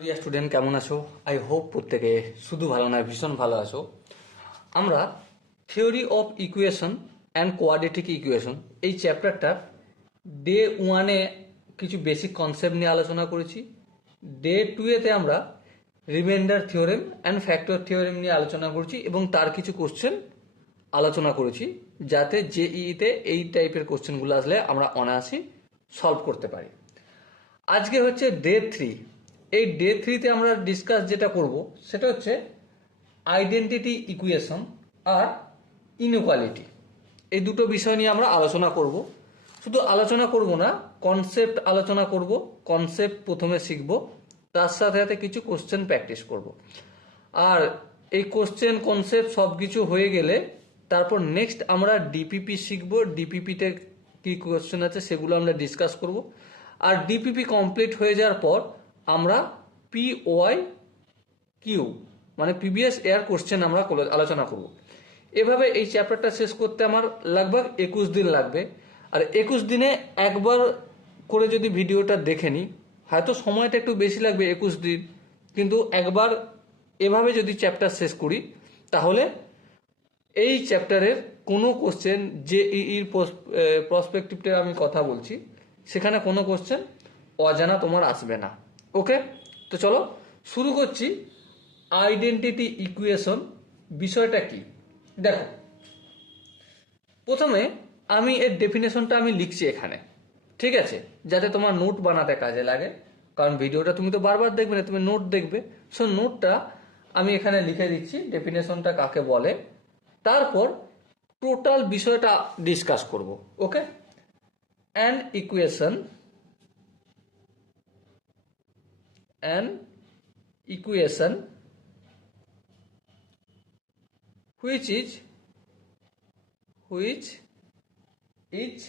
প্রিয় স্টুডেন্ট কেমন আছো? আই হোপ প্রত্যেকে শুধু ভালো নয় ভীষণ ভালো আছো। আমরা theory of equation and quadratic equation এই চ্যাপ্টারটার ডে ওয়ানে কিছু বেসিক কনসেপ্ট নিয়ে আলোচনা করেছি। ডে টুয়েতে আমরা reminder theorem and factor theorem নিয়ে আলোচনা করছি এবং তার কিছু কোশ্চেন আলোচনা করেছি যাতে জেইতে এই টাইপের কোশ্চেনগুলো আসলে আমরা অনায়াসই সলভ করতে পারি। আজকে হচ্ছে ডে থ্রি। এই ডে থ্রিতে আমরা ডিসকাস যেটা করব সেটা হচ্ছে আইডেন্টিটি ইকুয়েশন আর ইনইকুয়ালিটি। এই দুটো বিষয় নিয়ে আমরা আলোচনা করব। শুধু আলোচনা করব না, কনসেপ্ট আলোচনা করব। কনসেপ্ট প্রথমে শিখব, তার সাথে সাথে কিছু কোশ্চেন প্র্যাকটিস করব। আর এই কোশ্চেন কনসেপ্ট সব কিছু হয়ে গেলে তারপর নেক্সট আমরা ডিপিপি শিখব। ডিপিপিতে কি কোশ্চেন আছে সেগুলো আমরা ডিসকাস করব। আর ডিপিপি কমপ্লিট হয়ে যাওয়ার পর আমরা পিওয়াই কিউ মানে প্রিভিয়াস ইয়ার কোশ্চেন আমরা আলোচনা করব। এভাবে এই চ্যাপ্টারটা শেষ করতে আমার লগভগ 21 দিন লাগবে। আর 21 দিনে একবার করে যদি ভিডিওটা দেখে নিই, হয়তো সময়টা একটু বেশি লাগবে 21 দিন, কিন্তু একবার এভাবে যদি চ্যাপ্টার শেষ করি তাহলে এই চ্যাপ্টারের কোনো কোশ্চেন জেইর প্রসপেক্টিভটা আমি কথা বলছি, সেখানে কোনো কোশ্চেন অজানা তোমার আসবে না। ওকে, তো চলো শুরু করছি। আইডেন্টিটি ইকুয়েশন বিষয়টা কি দেখো। প্রথমে আমি এর ডেফিনেশনটা আমি লিখছি এখানে, ঠিক আছে, যাতে তোমার নোট বানাতে কাজে লাগে। কারণ ভিডিওটা তুমি তো বারবার দেখবে না, তুমি নোট দেখবে। সো নোটটা আমি এখানে লিখে দিচ্ছি, ডেফিনেশনটা কাকে বলে, তারপর টোটাল বিষয়টা ডিসকাস করব। Okay, an equation which is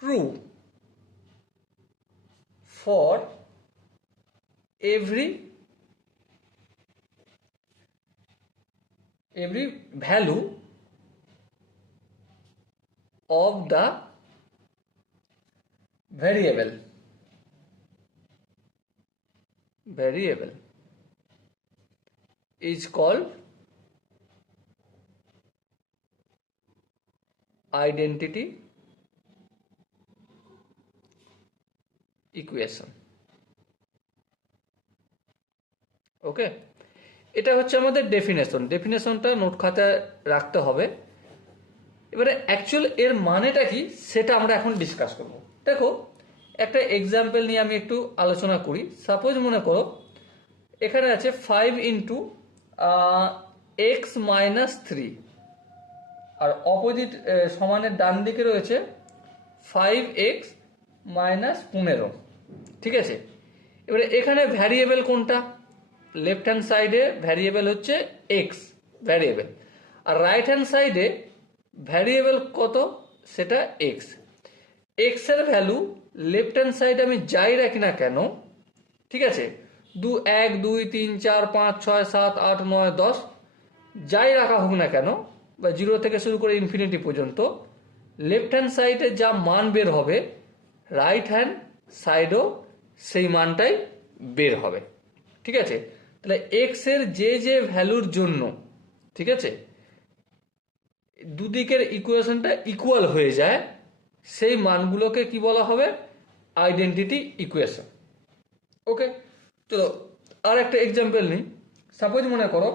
true for every value of the variable is called identity equation. Okay, এটা হচ্ছে আমাদের ডেফিনেশনটা নোট খাতায় রাখতে হবে। এবারে অ্যাকচুয়াল এর মানেটা কি সেটা আমরা এখন ডিসকাস করব। দেখো, একটা এক্সাম্পল নিয়ে আমি একটু আলোচনা করি। সাপোজ মনে করো এখানে আছে 5 ইন্টু এক্স মাইনাস 3, আর অপোজিট সমানের ডান দিকে রয়েছে 5x মাইনাস 15। ঠিক আছে, এবারে এখানে ভ্যারিয়েবল কোনটা? লেফট হ্যান্ড সাইডে ভ্যারিয়েবল হচ্ছে এক্স ভ্যারিয়েবল, আর রাইট হ্যান্ড সাইডে ভ্যারিয়েবল কত? সেটা এক্স। এক্স এর ভ্যালু লেফট হ্যান্ড সাইডে আমি যাই রাখি না কেন, ঠিক আছে, 1 2 3 4 5 6 7 8 9 10 যাই রাখা হোক না কেন, বা 0 থেকে শুরু করে ইনফিনিটি পর্যন্ত, লেফট হ্যান্ড সাইডে যা মান বের হবে রাইট হ্যান্ড সাইডও সেই মানটাই বের হবে। ঠিক আছে, তাহলে এক্স এর যে ভ্যালুর জন্য, ঠিক আছে, দুদিকের ইকুয়েশনটা ইকুয়াল হয়ে যায়, সেই মানগুলোকে কি বলা হবে? Identity equation. ওকে, চলো আর একটা এক্সাম্পল নিই। সাপোজ মনে করো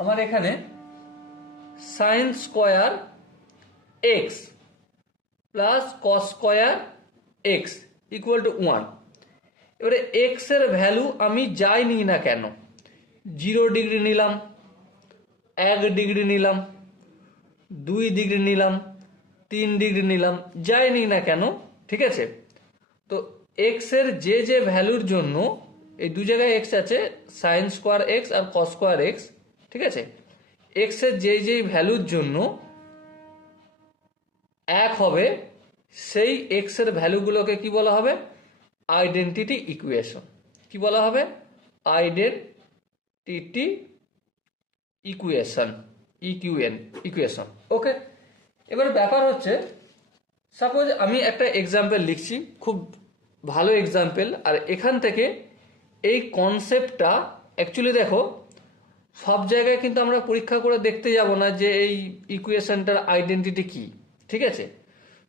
আমার এখানে sine square x plus cos square x equal two 1। এবারে এক্স এর ভ্যালু আমি যাই নিই না কেন, 0 ডিগ্রি নিলাম, 1 ডিগ্রি নিলাম, 2 ডিগ্রি নিলাম, 3 ডিগ্রি নিলাম, যাই নিই না কেন, ঠিক আছে, তো এক্স এর যে ভ্যালুর জন্য, এই দু জায়গায় এক্স আছে, সাইন স্কোয়ার এক্স আর কস স্কোয়ার এক্স, ঠিক আছে, এক্স এর যে ভ্যালুর জন্য এক হবে, সেই এক্স এর ভ্যালুগুলোকে কি বলা হবে? Identity equation. কি বলা হবে? Identity equation, equation. ওকে, এবার ব্যাপার হচ্ছে, সাপোজ আমি একটা এক্সাম্পল লিখছি, খুব ভালো এক্সাম্পল, আর এখান থেকে এই কনসেপ্টটা অ্যাকচুয়ালি দেখো সব জায়গায় কিন্তু আমরা পরীক্ষা করে দেখতে যাব না যে এই ইকুয়েশনটার আইডেন্টিটি কি, ঠিক আছে।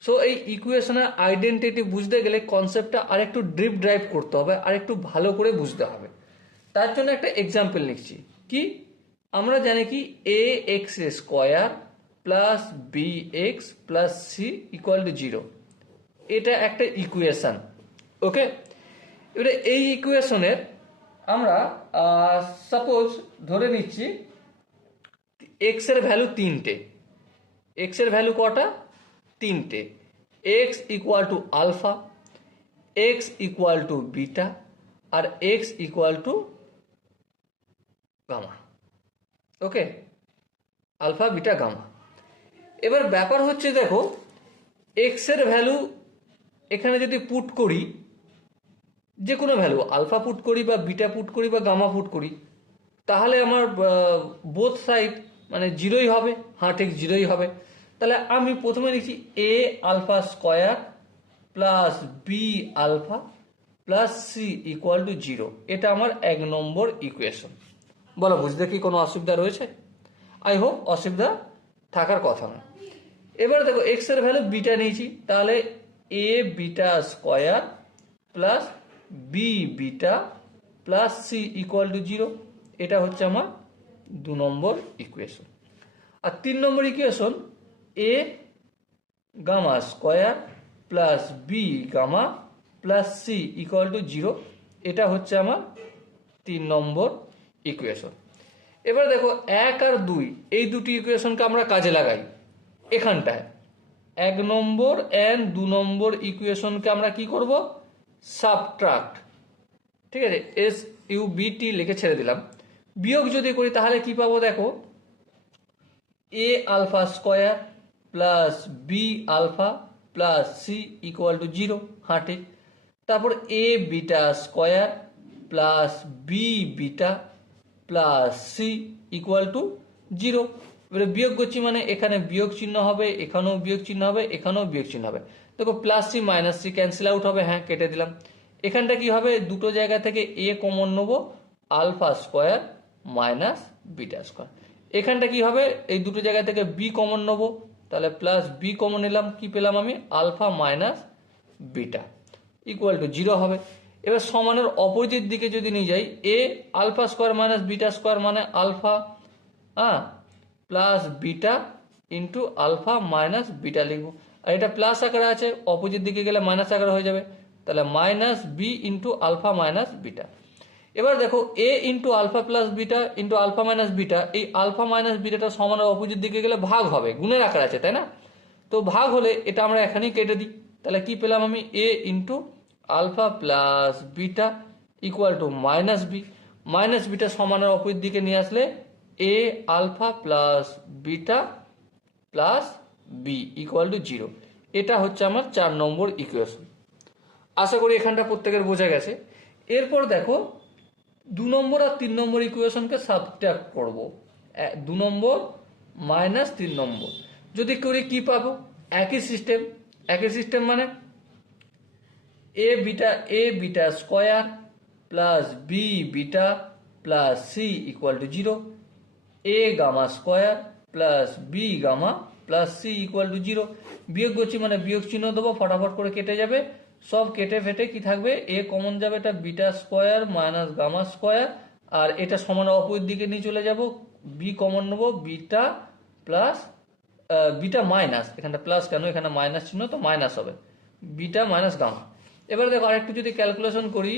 সো এই ইকুয়েশনের আইডেন্টিটি বুঝতে গেলে কনসেপ্টটা আরেকটু ডিপ ড্রাইভ করতে হবে, আরেকটু ভালো করে বুঝতে হবে। তার জন্য একটা এক্সাম্পল লিখছি। কি আমরা জানি কি A X square plus B X plus C equal to 0, এটা একটা ইকুয়েশন। ওকে, এবারে এই ইকুয়েশনের আমরা সাপোজ ধরে নিচ্ছি এক্স এর ভ্যালু 3টে। এক্স এর ভ্যালু কটা? 3টে। X equal to alpha, X equal to beta, আর X equal to gamma. Okay, alpha beta gamma. এবার ব্যাপার হচ্ছে দেখো এক্স এর ভ্যালু এখানে যদি পুট করি, যে কোনো ভ্যালু আলফা পুট করি বা বিটা পুট করি বা গামা পুট করি, তাহলে আমার বোথ সাইড মানে 0ই হবে। হ্যাঁ ঠিক 0ই হবে। তাহলে আমি প্রথমে লিখছি A alpha square plus B alpha plus C equal to 0, এটা আমার 1 নম্বর ইকুয়েশন। বলো বুঝতে কি কোনো অসুবিধা রয়েছে? আই হোপ অসুবিধা থাকার কথা না। এবার দেখো এক্স এর ভ্যালু বিটা নিয়েছি, তাহলে A beta square plus B beta plus C equal to 0, এটা হচ্ছে আমার 2 নম্বর ইকুয়েশন। আর 3 নম্বর equation A gamma square plus B gamma plus C equal to 0, এটা হচ্ছে আমার 3 নম্বর ইকুয়েশন। এবার দেখো 1 আর 2 এই দুটি ইকুয়েশনকে আমরা কাজে লাগাই। এখানটায় 1 নম্বর এন্ড 2 নম্বর ইকুয়েশনকে আমরা কি করব? সাবট্রাক্ট। ঠিক আছে, এস ইউ বি টি লিখে ছেড়ে দিলাম। বিয়োগ যদি করি তাহলে কি পাবো? দেখো A alpha square plus B alpha plus C equal to 0। হ্যাঁ ঠিক। তারপর A beta square plus B beta plus C equal to 0। এবারে বিয়োগ করছি মানে এখানে বিয়োগ চিহ্ন হবে, এখানেও বিয়োগ চিহ্ন হবে, এখানেও বিয়োগ চিহ্ন হবে। দেখো plus C minus C cancel out হবে। হ্যাঁ কেটে দিলাম। এখানটা কি হবে? দুটো জায়গা থেকে এ কমন নেবো, alpha square minus beta square. এখানটা কি হবে? এই দুটো জায়গা থেকে বি কমন নেবো, তাহলে প্লাস বি কমন নিলাম, কি পেলাম আমি? Alpha minus beta equal to 0 হবে। এবার সমানের অপোজিট দিকে যদি নিয়ে যাই, A alpha square minus beta square মানে alpha plus beta into alpha minus beta লিখবো। আর এটা প্লাস আকারে আছে, অপোজিট দিকে গেলে মাইনাস আকারে হয়ে যাবে, তাহলে minus B into alpha minus beta. এবার দেখো A into alpha plus beta into alpha minus beta, এই আলফা মাইনাস বিটাটা সমানের অপোজিট দিকে গেলে ভাগ হবে, গুণের আকার আছে তাই না? তো ভাগ হলে এটা আমরা এখানেই কেটে দিই, তাহলে কি পেলাম আমি? A into alpha plus beta equal to minus B. Minus beta সমানের অপোজিট দিকে নিয়ে আসলে A alpha plus beta plus B equal to 0, এটা হচ্ছে আমার 4 নম্বর ইকুয়েশন। আশা করি এখানটা প্রত্যেকের বোঝা গেছে। এরপর দেখো 2 নম্বর আর 3 নম্বর ইকুয়েশনকে সাবট্রাক্ট করব। 2 নম্বর মাইনাস 3 নম্বর যদি করি কি পাবো? একই সিস্টেম। একই সিস্টেম মানে A beta square plus B beta plus C equal to 0, A gamma square plus B gamma plus C equal to 0। বিয়োগ করছি মানে বিয়োগ চিহ্ন দেবো, ফটাফট করে কেটে যাবে, সব কেটে ফেটে কি থাকবে? এ কমন যাবে, এটা beta square minus gamma square, আর এটা সমান অপোজিট দিকে নিয়ে চলে যাব, বি কমন নেবো, বিটা প্লাস বিটা মাইনাস, এখানটা প্লাস কেন, এখানে মাইনাস চিহ্ন তো মাইনাস হবে, বিটা মাইনাস গামা। এবার দেখো আরেকটু যদি ক্যালকুলেশন করি,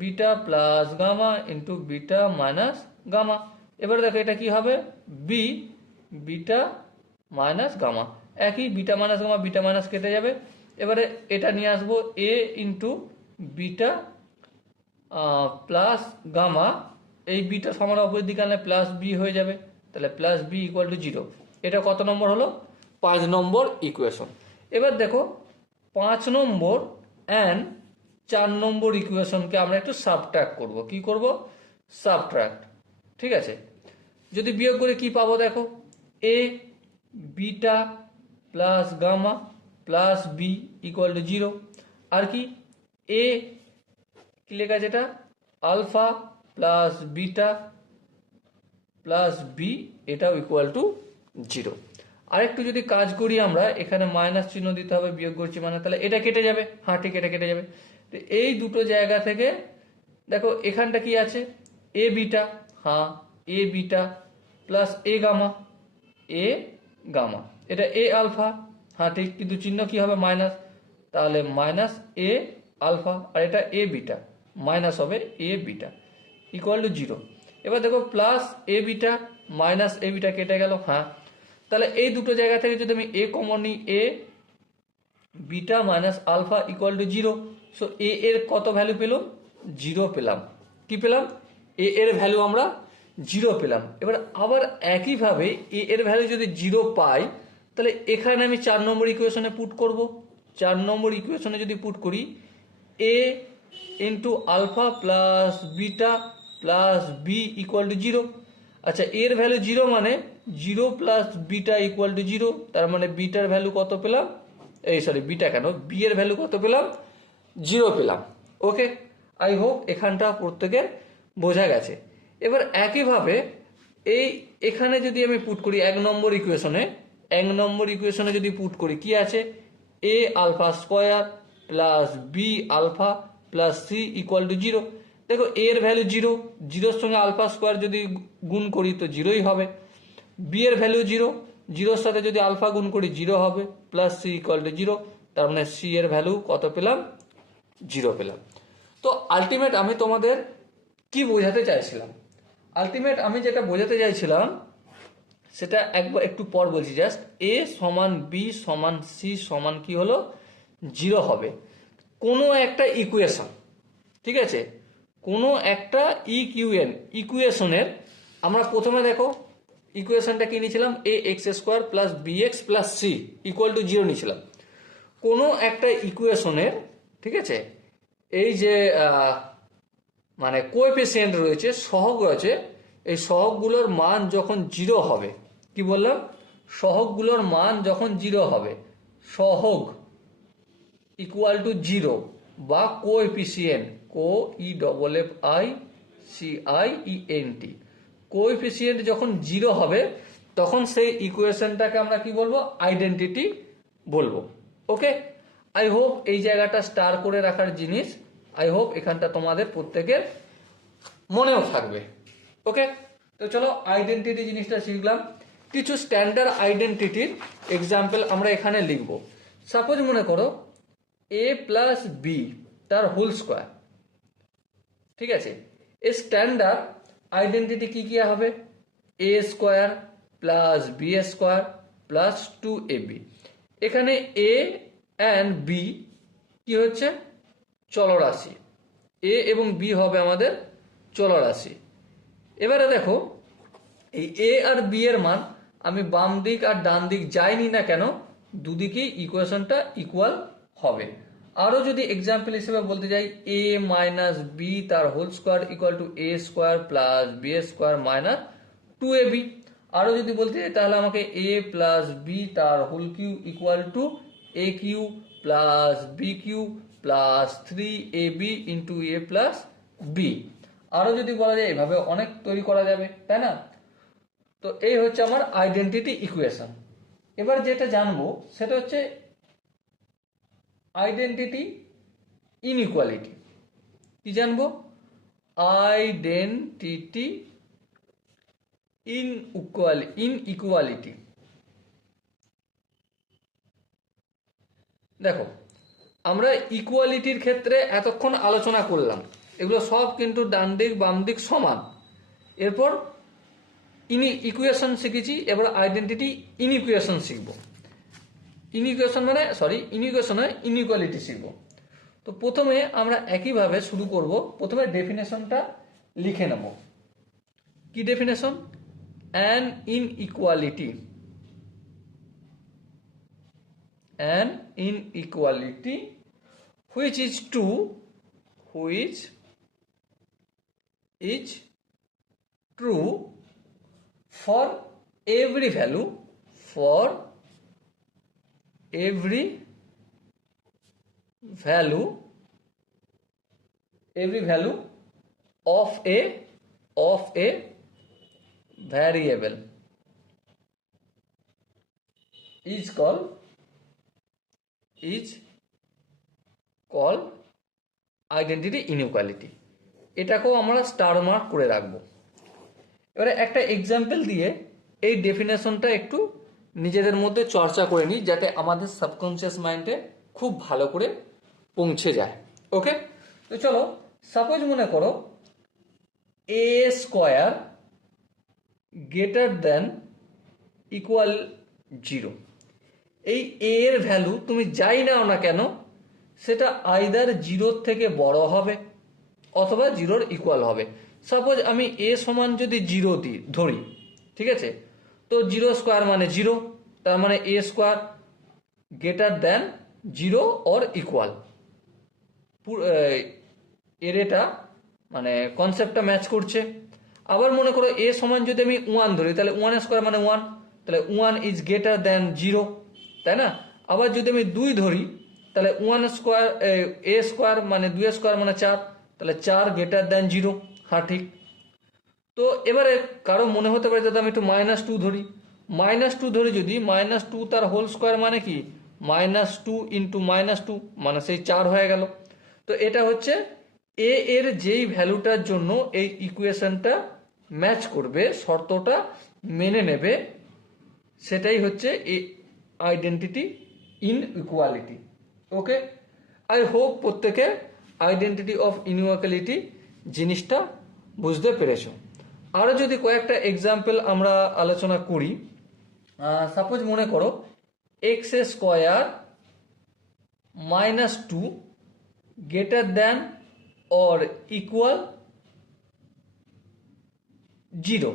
beta plus gamma into beta minus gamma. এবার দেখো এটা কি হবে? বি বিটা মাইনাস গামা, একই beta minus gamma, beta minus কেটে যাবে। এবারে এটা নিয়ে আসবো A into beta plus gamma, এই বিটা সমান অপোজিট দিকে আনলে প্লাস বি হয়ে যাবে, তাহলে প্লাস বি ইকুয়াল টু 0। এটা কত নম্বর হলো? 5 নম্বর ইকুয়েশন। এবার দেখো 5 নম্বর অ্যান্ড 4 নম্বর ইকুয়েশনকে আমরা একটু সাবট্রাক্ট করব। কি করব? সাবট্রাক্ট। ঠিক আছে, যদি বিয়োগ করে কি পাবো? দেখো A beta plus gamma plus B equal to 0, আর কি এ কি লেখা আছে? এটা alpha plus beta plus B এটাও ইকুয়াল টু 0। আরেকটু যদি কাজ করি আমরা, এখানে মাইনাস চিহ্ন দিতে হবে, বিয়োগ করছি মানে, তাহলে এটা কেটে যাবে। হ্যাঁ ঠিক, এটা কেটে যাবে। তো এই দুটো জায়গা থেকে দেখো এখানটা কি আছে, এ বিটা, হ্যাঁ এ বিটা প্লাস এ গামা, এ গামা, এটা এ আলফা, হ্যাঁ ঠিক, কিন্তু চিহ্ন কি হবে মাইনাস, তাহলে মাইনাস এ আলফা, আর এটা এ বিটা, মাইনাস হবে এ বিটা ইকুয়াল টু 0। এবার দেখো প্লাস এ বিটা মাইনাস এ বিটা কেটে গেল, হ্যাঁ, তাহলে এই দুটো জায়গা থেকে যদি আমি এ কমন নিই, A beta minus alpha equal to 0। So A এর কত ভ্যালু পেলাম, 0 পেলাম। কি পেলাম, এ এর ভ্যালু আমরা 0 পেলাম। এবার আবার একইভাবে এ এর ভ্যালু যদি 0 পাই, তাহলে এখানে আমি 4 নম্বর ইকুয়েশনে পুট করব। 4 নম্বর ইকুয়েশনে যদি পুট করি, A into alpha plus beta plus B equal to 0। আচ্ছা, এর ভ্যালু 0 মানে 0 প্লাস বিটা ইকুয়াল টু 0, তার মানে বিটার ভ্যালু কত পেলাম, এই সরি বিটা কেন, বি এর ভ্যালু কত পেলাম, 0 পেলাম। ওকে, আই হোপ এখানটা প্রত্যেকের বোঝা গেছে। এবার একইভাবে এই এখানে যদি আমি পুট করি 1 নম্বর ইকুয়েশনে, 1 নম্বর ইকুয়েশনে যদি পুট করি, কি আছে, A alpha square plus B alpha plus C equal to 0। দেখো এর ভ্যালু 0, 0-র সঙ্গে আলফা স্কোয়ার যদি গুণ করি তো 0ই হবে। বি এর ভ্যালু 0, 0-র সাথে যদি আলফা গুণ করি 0 হবে, প্লাস সি ইকুয়াল টু 0, তার মানে সি এর ভ্যালু কত পেলাম, 0 পেলাম। তো আলটিমেট আমি তোমাদের কি বোঝাতে চাইছিলাম, আলটিমেট আমি যেটা বোঝাতে চাইছিলাম সেটা একবার একটু পর বলছি, জাস্ট এ সমান বি সমান সি সমান কি হলো, 0 হবে। কোনো একটা ইকুয়েশন, ঠিক আছে, কোনো একটা ইকুয়েশনের আমরা প্রথমে দেখো ইকুয়েশনটা কি নিয়েছিলাম, A X square plus B X plus C equal to 0 নিয়েছিলাম। কোনো একটা ইকুয়েশনের, ঠিক আছে, এই যে মানে কোএফিসিয়েন্ট রয়েছে, সহগ রয়েছে, এই সহগগুলোর মান যখন 0 হবে, কি বললাম, সহগগুলোর মান যখন 0 হবে, সহগ ইকুয়াল টু 0 বা কোএফিসিয়েন্ট, কোইফিসিয়েন্ট, কোএফিসিয়েন্ট যখন 0 হবে, তখন সেই ইকুয়েশনটাকে আমরা কি বলবো, আইডেন্টিটি বলবো। ওকে, আই হোপ এই জায়গাটা স্টার করে রাখার জিনিস, আই হোপ এখানটা তোমাদের প্রত্যেকের মনেও থাকবে। ওকে, তো চলো আইডেন্টিটি জিনিসটা শিখলাম। কিছু স্ট্যান্ডার্ড আইডেন্টিটির এক্সাম্পল আমরা এখানে লিখবো। সাপোজ মনে করো এ প্লাস বি তার হোল স্কোয়ার, ঠিক আছে, এ স্ট্যান্ডার্ড আইডেন্টিটি কি কি হবে, a square plus B square plus 2ab। এখানে এ অ্যান্ড বি কি হচ্ছে, চলরাশি, এ এবং বি হবে আমাদের চলরাশি। এবারে দেখো এই এ আর বি এর মান আমি বাম দিক আর ডান দিক যাইনি না কেন, দুদিকেই ইকুয়েশনটা ইকুয়াল হবে। আরো যদি এক্সাম্পল হিসেবে বলতে যাই, এ মাইনাস বি তার whole square equal to A square plus B square minus 2ab। আরো যদি বলতে যাই তাহলে আমাকে এ প্লাস বি তার whole cube equal to A cube plus B cube plus 3ab into A plus B. আরো যদি বলা যায় এভাবে অনেক তৈরি করা যাবে, তাই না। তো এই হচ্ছে আমার আইডেন্টিটি ইকুয়েশন। এবার যেটা জানবো সেটা হচ্ছে আইডেন্টিটি ইনইকুয়ালিটি। কি জানবো, আইডেন্টিটি ইনইকুয়ালিটি। দেখো আমরা ইকুয়ালিটির ক্ষেত্রে এতক্ষণ আলোচনা করলাম, এগুলো সব কিন্তু ডান দিক বাম দিক সমান। এরপর ইকুয়েশন শিখেছি, এবার আইডেন্টিটি ইনইকুয়েশন শিখবো। ইনইকুয়ালিটি শিখবো। তো প্রথমে আমরা একইভাবে শুরু করব, প্রথমে ডেফিনেশনটা লিখে নেব। কি definition, an inequality which is true for every value of a variable is called identity inequality. এটাকেও আমরা স্টার মার্ক করে রাখবো। এবারে একটা এক্সাম্পল দিয়ে এই ডেফিনেশনটা একটু নিজেদের মধ্যে চর্চা করে নিই, যাতে আমাদের সাবকনসিয়াস মাইন্ডে খুব ভালো করে পৌঁছে যায়। ওকে, তো চলো, সাপোজ মনে করো এ স্কোয়ার গ্রেটার দেন ইকুয়াল 0। এই এ এর ভ্যালু তুমি যাই নাও না কেন, সেটা আইদার 0 থেকে বড় হবে অথবা 0-র ইকুয়াল হবে। সাপোজ আমি এ সমান যদি 0 ধরি, ঠিক আছে, তো 0 স্কোয়ার মানে 0, তার মানে a square greater than 0 or equal. এর এটা মানে কনসেপ্টটা ম্যাচ করছে। আবার মনে করো এ সমান যদি আমি 1 ধরি, তাহলে 1 স্কোয়ার মানে 1, তাহলে 1 ইজ গ্রেটার দেন 0, তাই না? আবার যদি আমি 2 ধরি, তাহলে 1 স্কোয়ার এ স্কোয়ার মানে 2 স্কোয়ার মানে 4, তাহলে 4 গ্রেটার দেন 0। হ্যাঁ, ঠিক। তো এবারে কারো মনে হতে পারে যাতে আমি একটু -2 ধরি। -2 ধরি যদি, -2 তার হোল স্কোয়ার মানে কি, -2 ইন্টু -2 মানে সেই 4 হয়ে গেল। তো এটা হচ্ছে এ এর যেই ভ্যালুটার জন্য এই ইকুয়েশনটা ম্যাচ করবে, শর্তটা মেনে নেবে, সেটাই হচ্ছে identity inequality. Okay, I hope প্রত্যেকে আইডেন্টিটি অফ ইনইকুয়ালিটি জিনিসটা বুঝতে পেরেছো। আরও যদি কয়েকটা এক্সাম্পল আমরা আলোচনা করি, সাপোজ মনে করো x square -2 greater than or equal 0।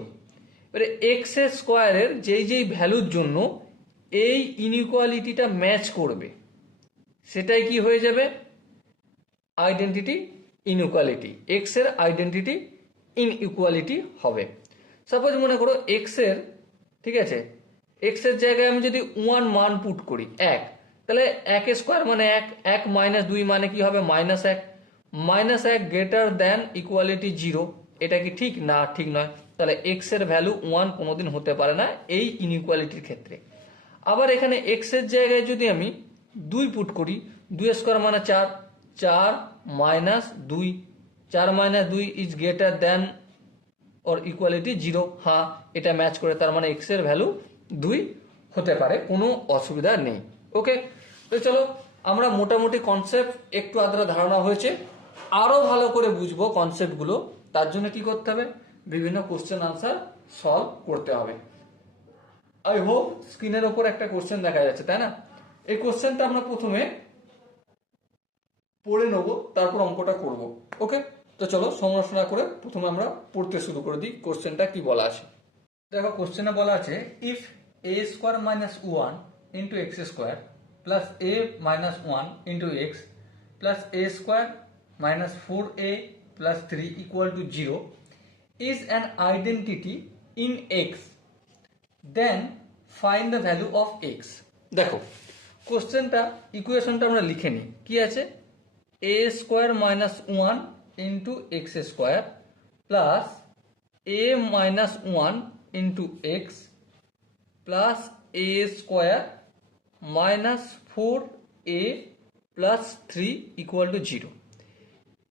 এবারে এক্স স্কোয়ারের যেই ভ্যালুর জন্য এই ইনইকুয়ালিটিটা ম্যাচ করবে, সেটাই কি হয়ে যাবে, আইডেন্টিটি ইনইকুয়ালিটি। এক্স এর আইডেন্টিটি ইনইকুয়ালিটি হবে। সাপোজ মনে করো এক্স এর, ঠিক আছে, এক্স এর জায়গায় আমি যদি 1 মান পুট করি 1, তাহলে 1 স্কোয়ার মানে 1, 1 -2 মানে কি হবে, -1, -1 গ্রেটার দেন ইকুয়ালিটি 0। এটা কি ঠিক? না, ঠিক নয়। তাহলে এক্স এর ভ্যালু 1 কোনোদিন হতে পারে না এই ইনইকুয়ালিটির ক্ষেত্রে। আবার এখানে এক্স এর জায়গায় যদি আমি 2 পুট করি, 2 স্কোয়ার মানে 4, 4 -2, 4 -2 is greater than or equality 0। হ্যাঁ, এটা ম্যাচ করে, তার মানে এক্স এর ভ্যালু 2 হতে পারে, কোনো অসুবিধা নেই। ওকে, তো চলো, আমরা মোটামুটি কনসেপ্ট একটু আদ্রা ধারণা হয়েছে। আরো ভালো করে বুঝবো কনসেপ্টগুলো, তার জন্য কি করতে হবে, বিভিন্ন কোশ্চেন আনসার সলভ করতে হবে। আই হোপ স্ক্রিনের ওপর একটা কোশ্চেন দেখা যাচ্ছে, তাই না? এই কোশ্চেনটা আমরা প্রথমে পড়ে নেবো, তারপর অঙ্কটা করব। ওকে, তো চলো সমালোচনা করে প্রথমে আমরা পড়তে শুরু করে দিই কোশ্চেনটা কি বলা আছে। দেখো, কোশ্চেনে বলা আছে if A square -1 into x square plus A -1 into x plus A square -4a plus 3 equal to 0 is an identity in x, then find the value of x. দেখো, কোশ্চেনটা ইকুয়েশনটা আমরা লিখে নিই। কি আছে, a square -1 into x square plus a -1 into x plus a square -4a plus 3 equal to 0।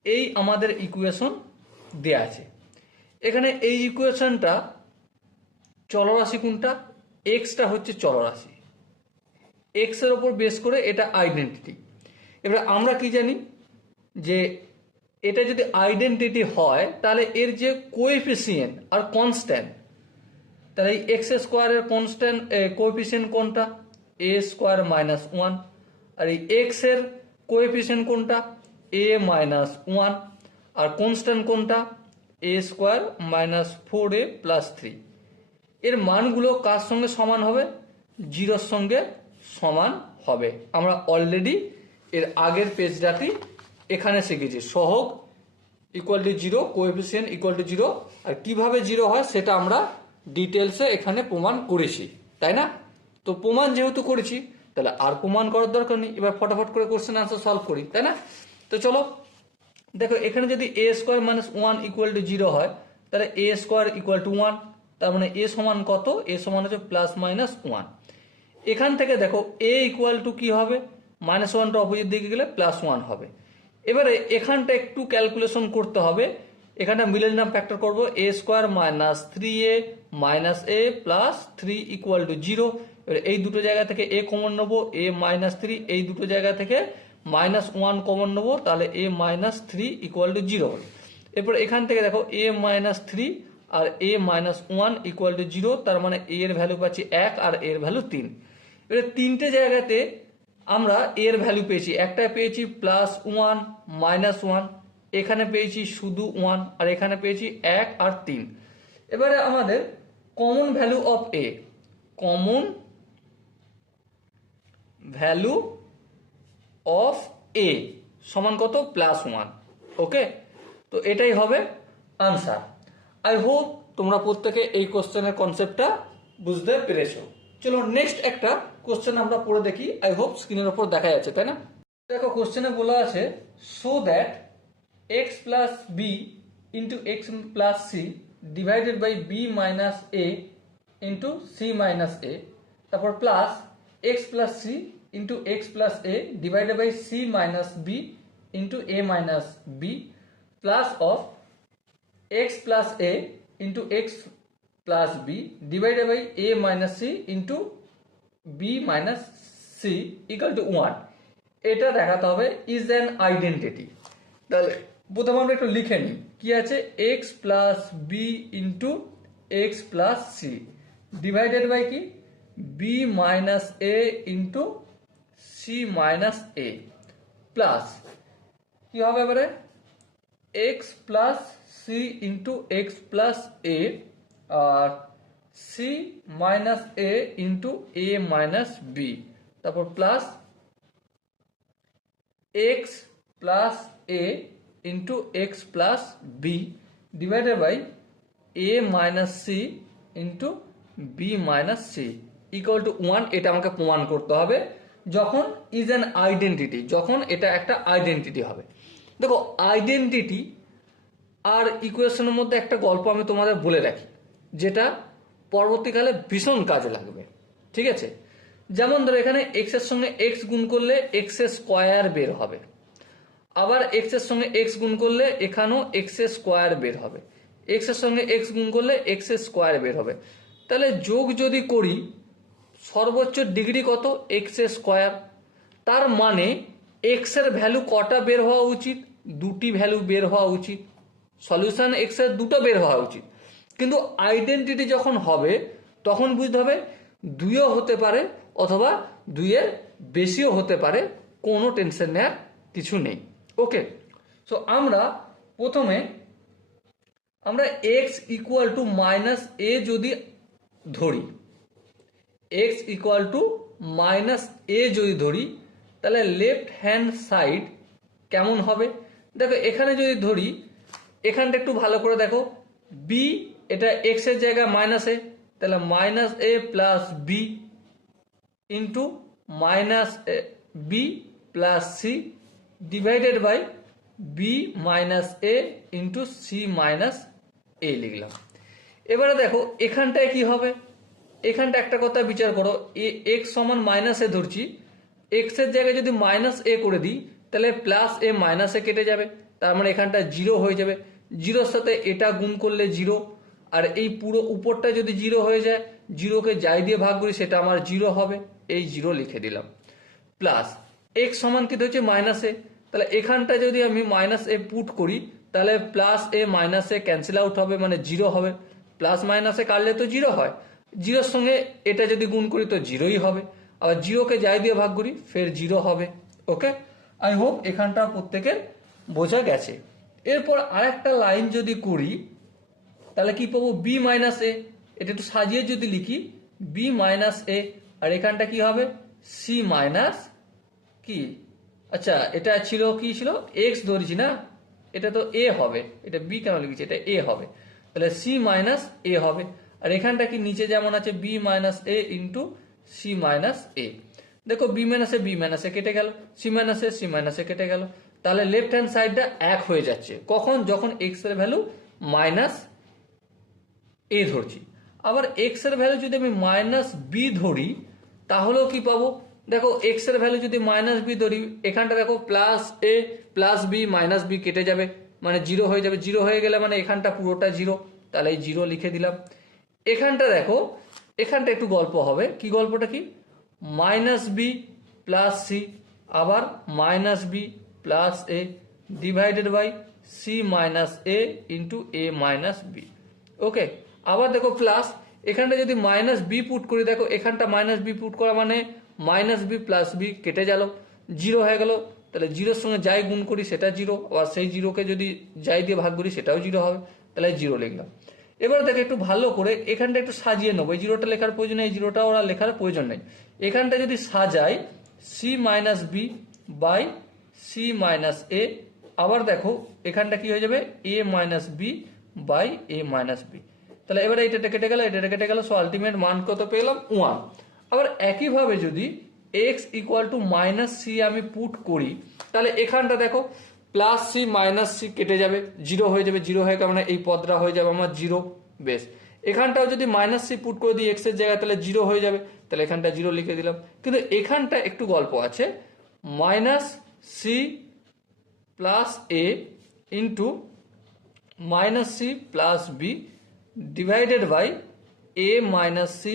এই আমাদের equation দেয়া আছে। এখানে এই ইকুয়েশনটা চলরাশি কোনটা, এক্সটা হচ্ছে চলরাশি, এক্স এর উপর বেস করে এটা আইডেন্টিটি। এবার আমরা কি জানি যে এটা যদি আইডেন্টিটি হয়, তাহলে এর যে কোএফিসিয়েন্ট আর কনস্ট্যান্ট, তাহলে এই এক্স স্কোয়ারের কনস্ট্যান্ট কোএফিসিয়েন্ট কোনটা, এ স্কোয়ার -1, আর এই এক্স এর কোএফিসিয়েন্ট কোনটা, a -1, আর কনস্ট্যান্ট কোনটা, a স্কোয়ার -4a প্লাস 3। এর মানগুলো কার সঙ্গে সমান হবে, 0-র সঙ্গে সমান হবে। আমরা অলরেডি এর আগের পেজটাটি এখানে শিখেছি, সহগ equal to 0, coefficient equal to 0, আর কিভাবে 0 হয় সেটা আমরা ডিটেলসে এখানে প্রমাণ করেছি, তাই না? তো প্রমাণ যেহেতু করেছি, তাহলে আর প্রমাণ করার দরকার নেই। এবার ফটাফট করে কোশ্চেন আনসার সলভ করি, তাই না? তো চলো, দেখো এখানে যদি a square minus one equal to zero হয়, তাহলে a square equal to one, তার মানে এ সমান কত, এ সমান হচ্ছে প্লাস মাইনাস ওয়ান। এখান থেকে দেখো এ ইকুয়াল টু কি হবে, মাইনাস ওয়ানটা অপোজিট দিকে গেলে প্লাস ওয়ান হবে। এবারে এখানটা একটু ক্যালকুলেশন করতে হবে, এখানটা মিলেনিয়াম ফ্যাক্টর করবো, a square minus three a minus a plus three equal to zero. এবার এই দুটো জায়গা থেকে এ কমন নেবো, এ মাইনাস থ্রি, এই দুটো জায়গা থেকে মাইনাস ওয়ান কমন নেবো, তাহলে a minus three equal to zero. এরপর এখান থেকে দেখো এ মাইনাস থ্রি আর a minus one equal to zero, তার মানে এ এর ভ্যালু পাচ্ছি এক আর এর ভ্যালু তিন। এবার তিনটে জায়গাতে আমরা এর ভ্যালু পেয়েছি, একটা পেয়েছি প্লাস ওয়ান মাইনাস ওয়ান, এখানে পেয়েছি শুধু ওয়ান, আর এখানে পেয়েছি এক আর তিন। এবারে আমাদের common value of a, common value of a সমান কত, প্লাস ওয়ান। ওকে, তো এটাই হবে আনসার। আই হোপ তোমরা প্রত্যেকে এই কোশ্চেনের কনসেপ্টটা বুঝতে পেরেছো। চলো নেক্সট একটা কোশ্চেন আমরা পড়ে দেখি। আই হোপ স্ক্রিনের উপর দেখা যাচ্ছে, তাই না? দেখো কোশ্চেনে বলা আছে show that x plus b into x plus c divided by b minus a into c minus a, তারপর plus x plus c into x plus a divided by c minus B into a minus b plus of x plus a into x plus b divided by a minus c into b minus c equal to 1, এটা দেখাতে হবে is an identity। তাহলে প্রথমে আমরা একটু লিখে নিই কি আছে, x plus b into x plus c divided by কি b minus a into c minus a plus কি হবে এবারে x plus c into x plus a আর c minus a into a minus b, তারপর plus x plus a into x plus b divided by a minus c into b minus c equal to 1। এটা আমাকে প্রমাণ করতে হবে যখন is an identity, যখন এটা একটা আইডেন্টিটি হবে। দেখো আইডেন্টিটি আর ইকুয়েশনের মধ্যে একটা গল্প আমি তোমাদের বলে রাখি, যেটা পরবর্তীকালে ভীষণ কাজে লাগবে। ঠিক আছে, যেমন ধরো এখানে এক্স এর সঙ্গে এক্স গুণ করলে এক্স এর স্কোয়ার বের হবে, আবার এক্স এর সঙ্গে এক্স গুণ করলে এখানেও এক্স এর স্কোয়ার বের হবে, এক্স এর সঙ্গে এক্স গুণ করলে এক্স এর স্কোয়ার বের হবে। তাহলে যোগ যদি করি সর্বোচ্চ ডিগ্রি কত, এক্স এর স্কোয়ার, তার মানে এক্স এর ভ্যালু কটা বের হওয়া উচিত, দুটি ভ্যালু বের হওয়া উচিত। সলিউশন এক্স এর দুটো বের হওয়া উচিত, কিন্তু আইডেন্টিটি যখন হবে তখন বুঝতে হবে দুইও হতে পারে অথবা দুইয়ের বেশিও হতে পারে, কোনো টেনশন নেওয়ার কিছু নেই। ওকে, সো আমরা প্রথমে আমরা এক্স ইকুয়াল টু মাইনাস এ যদি ধরি, এক্স ইকুয়াল টু মাইনাস এ যদি ধরি, তাহলে লেফট হ্যান্ড সাইড কেমন হবে। দেখো এখানে যদি ধরি, এখানটা একটু ভালো করে দেখো, বি এটা এক্স এর জায়গায় মাইনাস এ, তাহলে minus a plus b into minus b plus c divided by b minus a into c minus a লিখলাম। এবারে দেখো এখানটায় কি হবে, এখানটা একটা কথা বিচার করো, এক্স সমান মাইনাস এ ধরছি, এক্স এর জায়গায় যদি মাইনাস এ করে দিই তাহলে প্লাস এ মাইনাস এ কেটে যাবে, তার মানে এখানটা জিরো হয়ে যাবে, জিরোর সাথে এটা গুণ করলে জিরো, আর এই পুরো উপরটা যদি জিরো হয়ে যায়, জিরোকে যাই দিয়ে ভাগ করি সেটা আমার জিরো হবে, এই জিরো লিখে দিলাম। প্লাস এক্স সমান কি হচ্ছে মাইনাস এ, তাহলে এখানটা যদি আমি মাইনাস এ পুট করি তাহলে প্লাস এ মাইনাস এ ক্যান্সেল আউট হবে, মানে জিরো হবে, প্লাস মাইনাসে কাটলে তো জিরো হয়, জিরোর সঙ্গে এটা যদি গুণ করি তো জিরোই হবে, আবার জিরোকে যাই দিয়ে ভাগ করি ফের জিরো হবে। ওকে, আই হোপ এখানটা প্রত্যেকের বোঝা গেছে। এরপর আরেকটা লাইন যদি করি তাহলে কি পাবো, বি মাইনাস এ, এটা একটু সাজিয়ে যদি লিখি বি মাইনাস এ, আর এখানটা কি হবে সি মাইনাস কি, আচ্ছা এটা ছিল কি ছিল এক্স ধরেছি না, এটা তো এ হবে, এটা বি কেন লিখেছি, এটা এ হবে, তাহলে সি মাইনাস এ হবে, আর এখানটা কি নিচে যেমন আছে B minus a into c minus এ। দেখো বি মাইনাস এ কেটে গেল, সি মাইনাস এ কেটে গেল, তাহলে লেফট হ্যান্ড সাইডটা 1 হয়ে যাচ্ছে। কখন? যখন এক্স এর ভ্যালু মাইনাস এ ধরছি। আবার এক্স এর ভ্যালু যদি আমি মাইনাস বি ধরি তাহলেও কি পাবো? দেখো এক্স এর ভ্যালু যদি মাইনাস বি ধরি, এখানটা দেখো প্লাস এ প্লাস বি মাইনাস বি কেটে যাবে, মানে 0 হয়ে যাবে। 0 হয়ে গেলে মানে এখানটা পুরোটা 0, তাহলে এই 0 লিখে দিলাম। এখানটা দেখো, এখানটা একটু গল্প হবে। কি গল্পটা কি? মাইনাস বি প্লাস সি, আবার minus b plus a divided by c minus a into a minus b. Okay, আবার দেখো প্লাস, এখানটা যদি মাইনাস বি পুট করি, দেখো এখানটা মাইনাস বি পুট করা মানে মাইনাস বি প্লাস বি কেটে গেল, 0 হয়ে গেল। তাহলে 0-র সঙ্গে যাই গুণ করি সেটা 0, আবার সেই 0-কে যদি যাই দিয়ে ভাগ করি সেটাও 0 হবে, তাহলে 0 লিখলাম। এবার দেখো একটু ভালো করে এখানটা একটু সাজিয়ে নেবো। এই 0টা লেখার প্রয়োজন নেই, 0টা ওরা লেখার প্রয়োজন নেই। এখানটা যদি সাজাই c minus b by c minus a, আবার দেখো এখানটা কি হয়ে যাবে a minus b by A minus b. তাহলে এবারে এটা কেটে গেল, এটা কেটে গেল, সো আলটিমেট মান কত পেলাম? 1। আবার একইভাবে যদি x equal to minus C আমি পুট করি, তাহলে এখানটা দেখো প্লাস সি মাইনাস সি কেটে যাবে, 0 হয়ে যাবে। 0 হয়ে গেলে এই পদটা হয়ে যাবে আমার 0। বেশ, এখানটাও যদি মাইনাস সি পুট করে দিই এক্স এর জায়গায়, তাহলে 0 হয়ে যাবে, তাহলে এখানটা 0 লিখে দিলাম। কিন্তু এখানটা একটু গল্প আছে, minus C plus A into minus C plus B divided by A minus C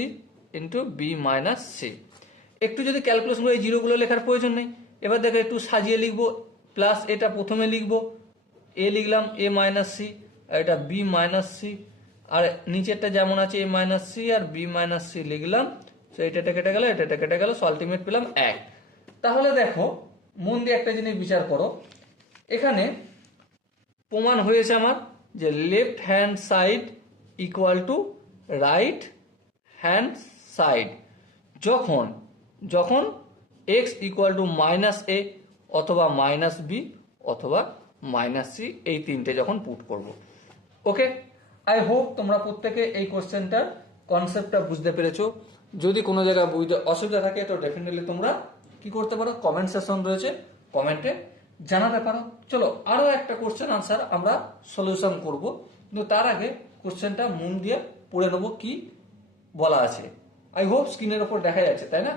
into B minus C. একটু যদি ক্যালকুলেশন করে এই 0গুলো লেখার প্রয়োজন নেই। এবার দেখো একটু সাজিয়ে লিখবো। প্লাস এটা প্রথমে লিখবো, এ লিখলাম এ মাইনাস সি, আর এটা বি মাইনাস সি, আর নিচেরটা যেমন আছে এ মাইনাস সি আর বি মাইনাস সি লিখলাম। তো এটা কেটে গেল, এটা কেটে গেল, সো আলটিমেট পেলাম 1। তাহলে দেখো মন দিয়ে একটা জিনিস বিচার করো, এখানে প্রমাণ হয়েছে আমার যে left hand side equal to right hand side যখন যখন এক্স ইকুয়াল টু মাইনাস এ অথবা মাইনাস বি অথবা মাইনাস সি, এই তিনটে যখন পুট করব। ওকে, আই হোপ তোমরা প্রত্যেকে এই কোশ্চেনটার কনসেপ্টটা বুঝতে পেরেছো। যদি কোনো জায়গায় বুঝতে অসুবিধা থাকে তো ডেফিনেটলি তোমরা কি করতে পারো, কমেন্ট সেকশন রয়েছে, কমেন্টে জানাতে পারো। চলো আরো একটা কোশ্চেন আনসার আমরা সলিউশন করব, কিন্তু তার আগে কোশ্চেনটা মন দিয়ে পড়ে নেবো কি বলা আছে। আই হোপ স্ক্রিনের ওপর দেখা যাচ্ছে, তাই না?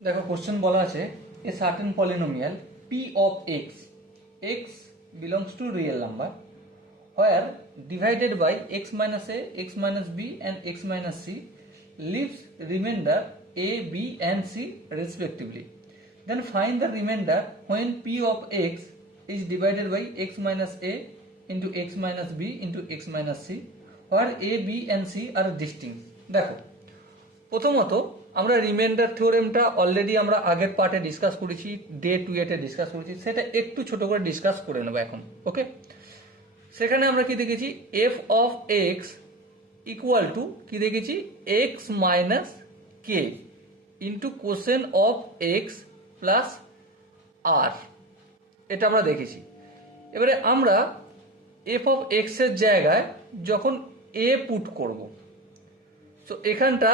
দেখো কোশ্চেন বলা আছে, a certain polynomial P of x, x belongs to real number where divided by x minus a, x minus b and x minus c leaves remainder a, b and c respectively. Then find the remainder when p of x is divided by x minus a into x minus b into x minus c where a, b and c are distinct. দেখো প্রথমত আমরা reminder থিওরেমটা already আমরা আগের পার্টে discuss করেছি, day 2 এ discuss করেছি, সেটা একটু ছোট করে ডিসকাস করে নেব এখন। ওকে, সেখানে আমরা কি দেখেছি, f of x equal to কি দেখেছি, x minus k into quotient of x plus r, এটা আমরা দেখেছি। এবারে আমরা এফ অফ এক্স এর জায়গায় যখন এ পুট করব, তো এখানটা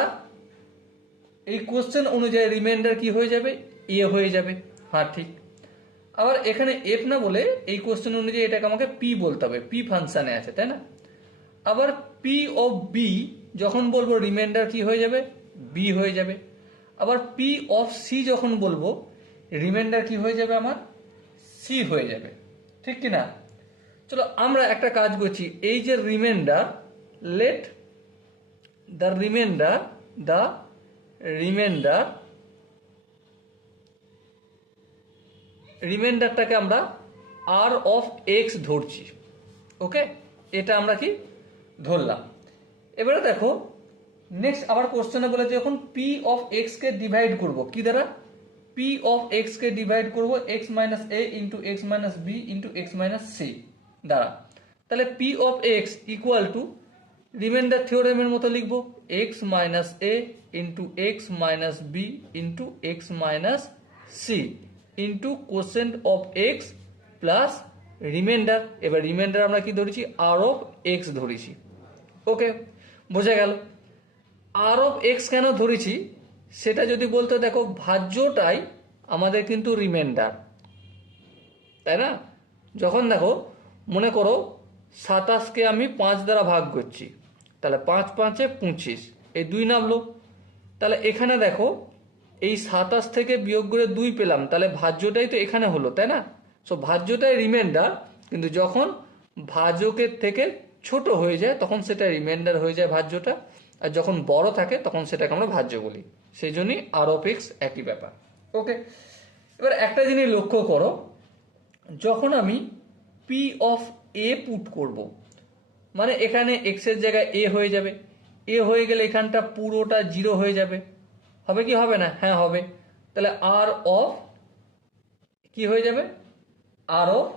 এই কোশ্চেন অনুযায়ী রিমাইন্ডার কি হয়ে যাবে, এ হয়ে যাবে। হ্যাঁ ঠিক। আবার এখানে এফ না বলে এই কোশ্চেন অনুযায়ী এটাকে আমাকে পি বলতে হবে, পি ফাংশনে আছে, তাই না? আবার পি অফ বি যখন বলবো রিমাইন্ডার কি হয়ে যাবে, বি হয়ে যাবে। আবার পি অফ সি যখন বলবো রিমাইন্ডার কি হয়ে যাবে, আমার সি হয়ে যাবে, ঠিক কি না? চলো আমরা একটা কাজ করছি, এই যে রিমাইন্ডার, লেট দ্য রিমাইন্ডারটাকে আমরা আর অফ এক্স ধরছি। ওকে, এটা আমরা কি ধরলাম। এবারে দেখো নেক্সট আবার কোশ্চেনে বলেছে যখন পি অফ এক্স কে ডিভাইড করব, কি দ্বারা, পি অফ এক্স কে ডিভাইড করব x minus a into x minus B into x minus c দ্বারা। তাহলে p of x equal to remainder থিওরেমের মতো লিখবো, x minus a into x minus B into x minus C into quotient of x plus remainder. এবার remainder আমরা কি ধরেছি, আর of x ধরেছি। ওকে, বোঝা গেল। আর অফ এক্স কেন ধরেছি সেটা যদি বলতে, দেখো ভাজ্যটাই আমাদের কিন্তু রিমাইন্ডার, তাই না? যখন দেখো মনে করো 27কে আমি 5 দ্বারা ভাগ করছি, তাহলে 5 5 25, এই 2 নামলো। তাহলে এখানে দেখো এই 27 থেকে বিয়োগ করে 2 পেলাম, তাহলে ভাজ্যটাই তো এখানে হলো, তাই না? সো ভাজ্যটাই রিমাইন্ডার, কিন্তু যখন ভাজকের থেকে ছোট হয়ে যায় তখন সেটা রিমাইন্ডার হয়ে যায় ভাজ্যটা, আর যখন বড় থাকে তখন সেটাকে আমরা ভাজ্য বলি। সেই জন্যই আর অফ এক্স একই ব্যাপার। ওকে, এবার একটা জিনিস লক্ষ্য করো, যখন আমি পি অফ এ পুট করব, মানে এখানে এক্স এর জায়গায় এ হয়ে যাবে, এ হয়ে গেলে এখানটা পুরোটা 0 হয়ে যাবে, হবে কি হবে না? হ্যাঁ হবে। তাহলে আর অফ কি হয়ে যাবে? R of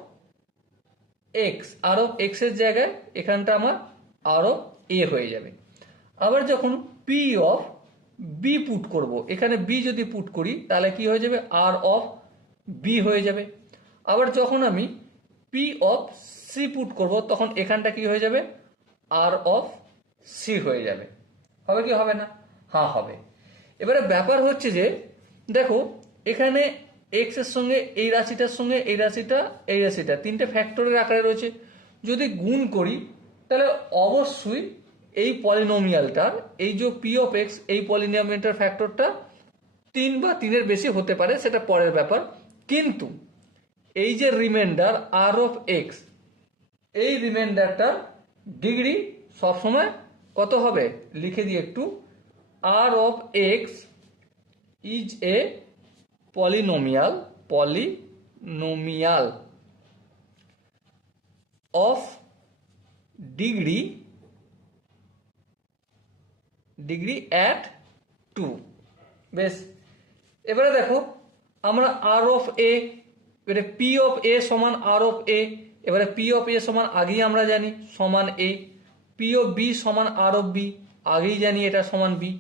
x, r of x এর জায়গায় এখানটা আমার আর অফ এ হয়ে যাবে। আবার যখন পি অফ বি পুট করব, এখানে বি যদি পুট করি তাহলে কি হয়ে যাবে? আর অফ বি হয়ে যাবে। আবার যখন আমি পি অফ সি পুট করব তখন এখানটা কি হয়ে যাবে? আর অফ সি হয়ে যাবে। হবে কি হবে না? হ্যাঁ হবে। এবারে ব্যাপার হচ্ছে যে দেখো এখানে এক্স এর সঙ্গে এই রাশিটার সঙ্গে এই রাশিটা এই রাশিটা তিনটে ফ্যাক্টরের আকারে রয়েছে, যদি গুণ করি তাহলে অবশ্যই এই পলিনোমিয়ালটার এই যে পি অফ এক্স, এই পলিনোমিয়ালটার ফ্যাক্টরটা 3 বা 3-এর বেশি হতে পারে, সেটা পরের ব্যাপার। কিন্তু এই যে রিমাইন্ডার আর অফ এক্স, এই রিমাইন্ডারটার ডিগ্রি সবসময় কত হবে? লিখে দিই একটু, r of x is a polynomial of degree at 2। বেশ, এবারে দেখো আমরা আর অফ এ, এবারে পি অফ এ সমান আর অফ এ, এবারে পি অফ এ সমান আগেই আমরা জানি সমান এ, পি অফ বি সমান আর অফ বি, আগেই জানি এটা সমান বি,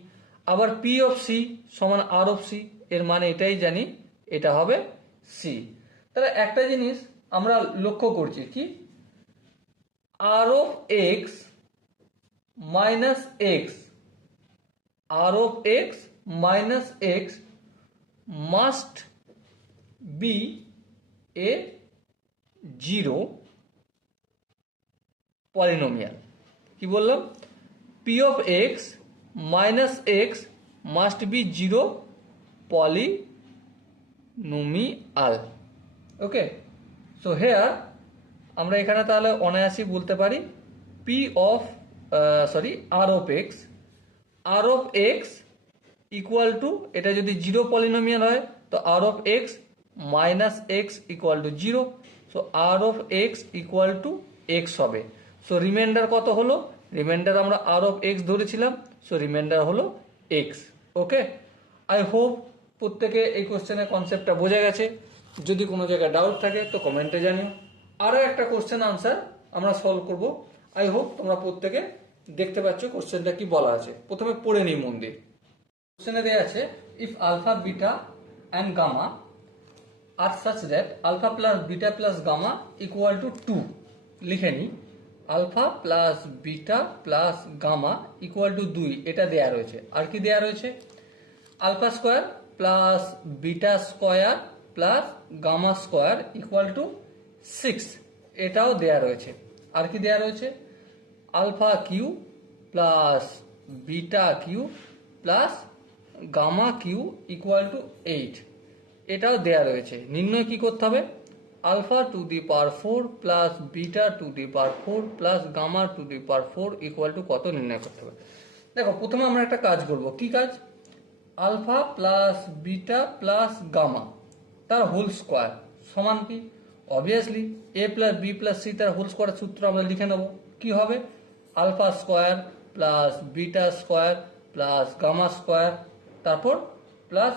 আবার পি অফ সি সমান আর অফ সি, এর মানে এটাই জানি এটা হবে সি। তাহলে একটা জিনিস আমরা লক্ষ্য করছি কি, r of x minus x, r of x minus x must be a zero polynomial. কি বললাম? P of x minus x must be zero polynomial. Okay, so here আমরা এখানে তাহলে অনায়াসই বলতে পারি p of r of x, r of x equal to, এটা যদি জিরো পলিনোমিয়াল হয় তো r of x minus x equal to zero, so r of x equal to x হবে। সো রিমাইন্ডার কত হলো? রিমাইন্ডার আমরা আর অফ এক্স ধরেছিলাম, so reminder হলো এক্স। ওকে, আই হোপ প্রত্যেকে এই কোশ্চেনের কনসেপ্টটা বোঝা গেছে। যদি কোনো জায়গায় ডাউট থাকে তো কমেন্টে জানিও। আরও একটা কোশ্চেন আনসার আমরা সলভ করব। আই হোপ তোমরা প্রত্যেকে দেখতে পাচ্ছ কোশ্চেনটা কি বলা আছে। প্রথমে পড়ে নিই মন দিয়ে। কোশ্চেনে দেওয়া আছে if alpha beta and gamma are such that alpha plus beta plus gamma equal to 2। লিখে নিই, alpha plus beta plus gamma equal to 2, এটা দেয়া রয়েছে। আর কি দেয়া রয়েছে? Alpha square plus beta square plus gamma square equal to 6, এটাও দেয়া রয়েছে। আর কি দেয়া রয়েছে? Alpha cube plus beta cube plus gamma cube equal to 8, এটাও দেয়া রয়েছে। নির্ণয় কি করতে হবে? Alpha to the power 4 plus beta to the power 4 plus gamma to the power 4 equal to কত নির্ণয় করতে হবে। দেখো প্রথমে আমরা একটা কাজ করব। কি কাজ? Alpha plus beta plus gamma তার হোল স্কোয়ার সমান কি? Obviously a plus b plus c তার হোল স্কোয়ার সূত্র আমরা লিখে নেব। কি হবে? Alpha square plus beta square plus gamma square, তারপর plus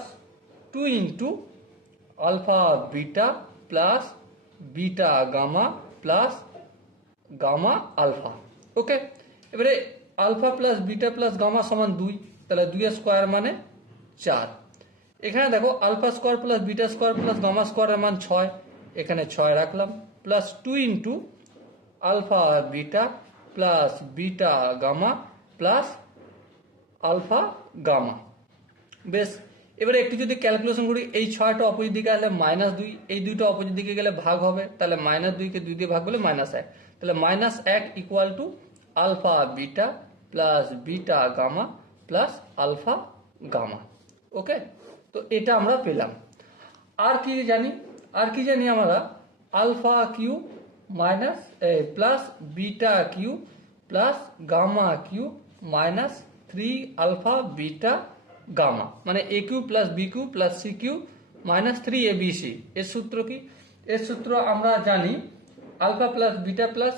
2 into alpha beta plus beta gamma plus gamma alpha. Okay, এবারে alpha plus beta plus gamma সমান 2, তাহলে 2 এর স্কোয়ার মানে 4। এখানে দেখো alpha square plus beta square plus gamma স্কোয়ারের মান 6, এখানে 6 রাখলাম, plus 2 into alpha beta plus beta gamma plus alpha gamma. বেশ, এবারে একটু যদি ক্যালকুলেশন করি, এই 6টা অপোজিট দিকে আসলে -2, এই দুইটা অপোজিট দিকে গেলে ভাগ হবে, তাহলে -2কে 2 দিয়ে ভাগ করলে -1, তাহলে -1 equal to alpha beta plus beta gamma plus alpha gamma. Okay, তো এটা আমরা পেলাম। আর কি জানি আমরা, alpha cube minus plus beta cube plus gamma cube minus 3 alpha beta gamma, মানে a cube plus B cube plus c cube minus 3 a b c. এর সূত্র কি? এর সূত্র আমরা জানি alpha plus beta plus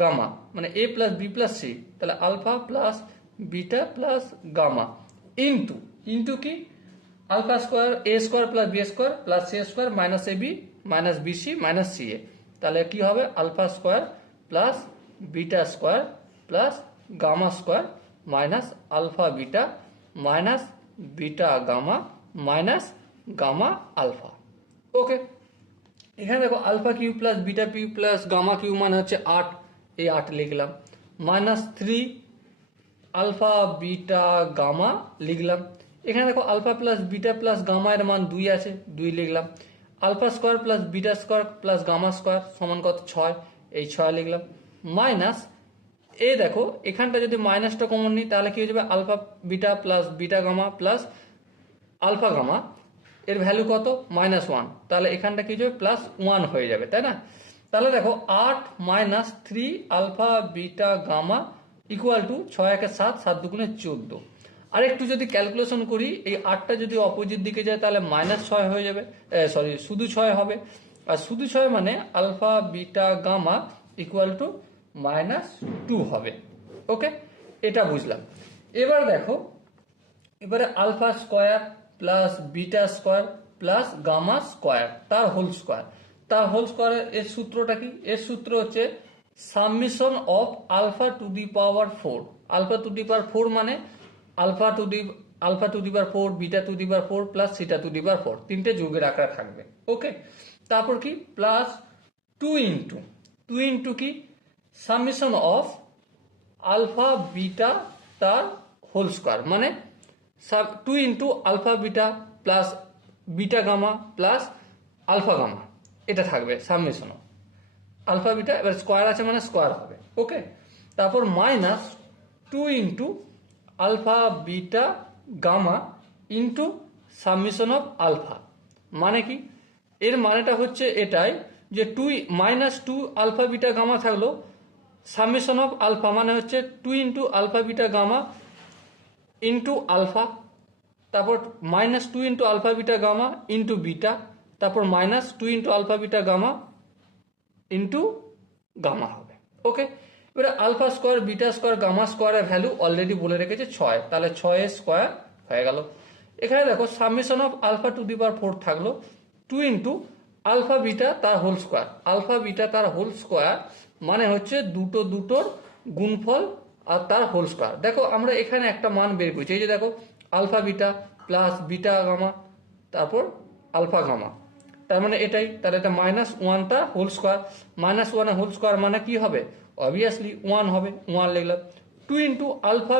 gamma মানে a plus b plus c, তাহলে alpha plus beta plus gamma into কি alpha square a square plus B square plus c square minus a b minus b c minus c a. তাহলে কি হবে? Alpha square plus beta square plus gamma square minus alpha beta minus beta gamma minus gamma alpha. Okay, এখানে দেখো alpha cube plus beta cube plus gamma cube মানে হচ্ছে 8, এই 8 লিখলাম, minus 3 alpha beta gamma লিখলাম। এখানে দেখো alpha plus beta plus gamma এর মান 2 আছে, 2 লিখলাম। Alpha square plus beta square plus gamma square সমান কত? 6, এই 6 লিখলাম। মাইনাস এ দেখো এখানটা যদি মাইনাসটা কমন নিই তাহলে কি হয়ে যাবে? Alpha beta plus beta gamma plus alpha gamma, এর ভ্যালু কত? -1, তাহলে এখানটা কি হয়ে যাবে? +1 হয়ে যাবে, তাই না? তাহলে দেখো 8 minus 3 alpha beta gamma equal to 6 1 7, 7 2 14। আর একটু যদি ক্যালকুলেশন করি, এই 8টা যদি অপোজিট দিকে যায় তাহলে -6 হয়ে যাবে, সরি শুধু 6 হবে। আর শুধু 6 মানে alpha beta gamma equal to -2 হবে। ওকে, এটা বুঝলাম। এবার দেখো, এবারে alpha square plus beta square plus gamma square তার হোল স্কোয়ার এর সূত্রটা কি? এর সূত্র হচ্ছে summation of alpha to the power 4। Alpha to the power 4 মানে alpha to the power 4, beta to the power 4 plus theta to the power 4, তিনটে যোগের আকারে থাকবে। ওকে, তারপর কি? প্লাস 2 ইন্টু কি? সাবমিশন অফ আলফা বিটা তার হোল স্কোয়ার মানে 2 into alpha beta plus beta gamma plus alpha gamma, এটা থাকবে সাবমিশন অফ আলফা বিটা, এবার স্কোয়ার আছে মানে স্কোয়ার হবে। ওকে, তারপর minus 2 into alpha beta gamma into summation of alpha, মানে কি? এর মানেটা হচ্ছে এটাই যে -2 আলফা বিটা গামা থাকলো, সাবমিশন অফ আলফা মানে হচ্ছে 2 into alpha beta gamma into alpha, তারপর -2 into alpha beta gamma into beta, তারপর -2 into alpha beta gamma into gamma হবে। ওকে, এবারে alpha square beta square gamma স্কোয়ারের ভ্যালু অলরেডি বলে রেখেছে 6, তাহলে 6 স্কোয়ার হয়ে গেল। এখানে দেখো summation of alpha to the power 4 থাকলো 2 ইন্টু আলফা বিটা তার হোল স্কোয়ার, আলফা বিটা তার হোল স্কোয়ার মানে হচ্ছে দুটোর গুণফল আর তার হোল স্কোয়ার। দেখো আমরা এখানে একটা মান বের করছি, এই যে দেখো alpha beta plus beta gamma তারপর আলফা গামা, তার মানে এটাই, তাহলে এটা -1টা হোল স্কোয়ার, -1 হোল স্কোয়ার মানে কি হবে? অবভিয়াসলি 1 হবে, 1 লিখলাম। 2 ইন্টু আলফা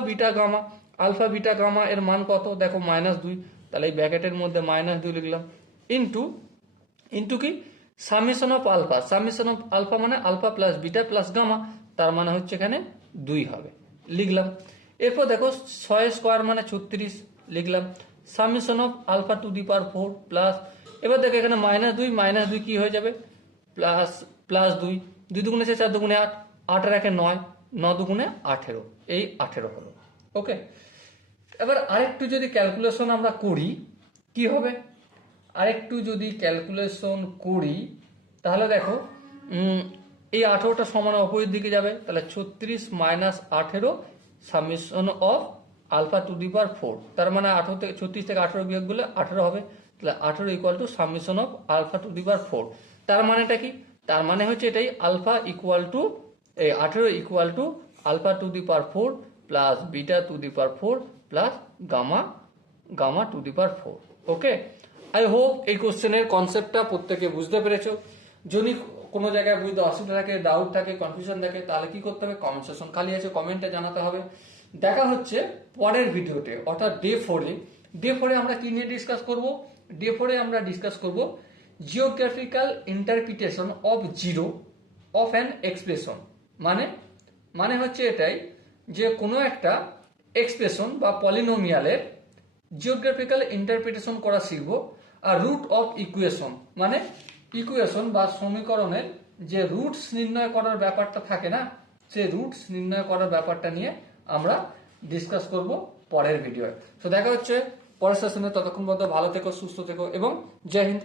বিটা গামা এর মান কত? দেখো -2, তাহলে এই ব্র্যাকেটের মধ্যে -2 লিখলাম ইন্টু কি সামেশন অফ আলফা মানে alpha plus beta plus gamma, তার মানে হচ্ছে এখানে 2 হবে, লিখলাম। এরপর দেখো 6 স্কোয়ার মানে 36 লিখলাম, summation of alpha to the power 4 plus, এবার দেখো এখানে -2 কি হয়ে যাবে? প্লাস 2, 2 দুগুণে 4 দুগুণে 8, 8 আর 1 9, 9 দুগুণে 18, এই 18 হলো। ওকে, এবার আরেকটু যদি ক্যালকুলেশন আমরা করি কি হবে? আরেকটু যদি ক্যালকুলেশন করি তাহলে দেখো এই 18টা সমান অপোজিট দিকে যাবে, তাহলে 36 minus 18 summation of alpha to the power 4, তার মানে 36 থেকে 18 বিয়োগ করলে 18 হবে, তাহলে 18 equal to summation of alpha to the power 4। তার মানেটা কি? তার মানে হচ্ছে এটাই, alpha equal to 18 equal to alpha to the power 4 plus beta to the power 4 plus gamma to the power 4। Okay, I hope এই কোশ্চেনের কনসেপ্টটা প্রত্যেকে বুঝতে পেরেছো। যদি কোনো জায়গায় বুঝতে অসুবিধা থাকে, ডাউট থাকে, কনফিউশন থাকে, তাহলে কি করতে হবে? কমেন্ট সেকশন খালি আছে, কমেন্টে জানাতে হবে। দেখা হচ্ছে পরের ভিডিওতে, অর্থাৎ ডে 4-এ। ডে 4-এ আমরা কি নিয়ে ডিসকাস করব? ডে 4-এ আমরা ডিসকাস করব geographical interpretation of zero of an expression. মানে হচ্ছে এটাই যে কোনো একটা এক্সপ্রেশন বা পলিনোমিয়ালের জিওগ্রাফিক্যাল ইন্টারপ্রিটেশন করা শিখব। আর রুট অফ ইকুয়েশন মানে ইকুয়েশন বা সমীকরণের যে রুটস নির্ণয় করার ব্যাপারটা থাকে না, সেই রুটস নির্ণয় করার ব্যাপারটা নিয়ে আমরা ডিসকাস করব পরের ভিডিওতে। তো দেখা হচ্ছে পরের সেশনে, ততক্ষণ পর্যন্ত ভালো থেকো, সুস্থ থেকো এবং জয় হিন্দ।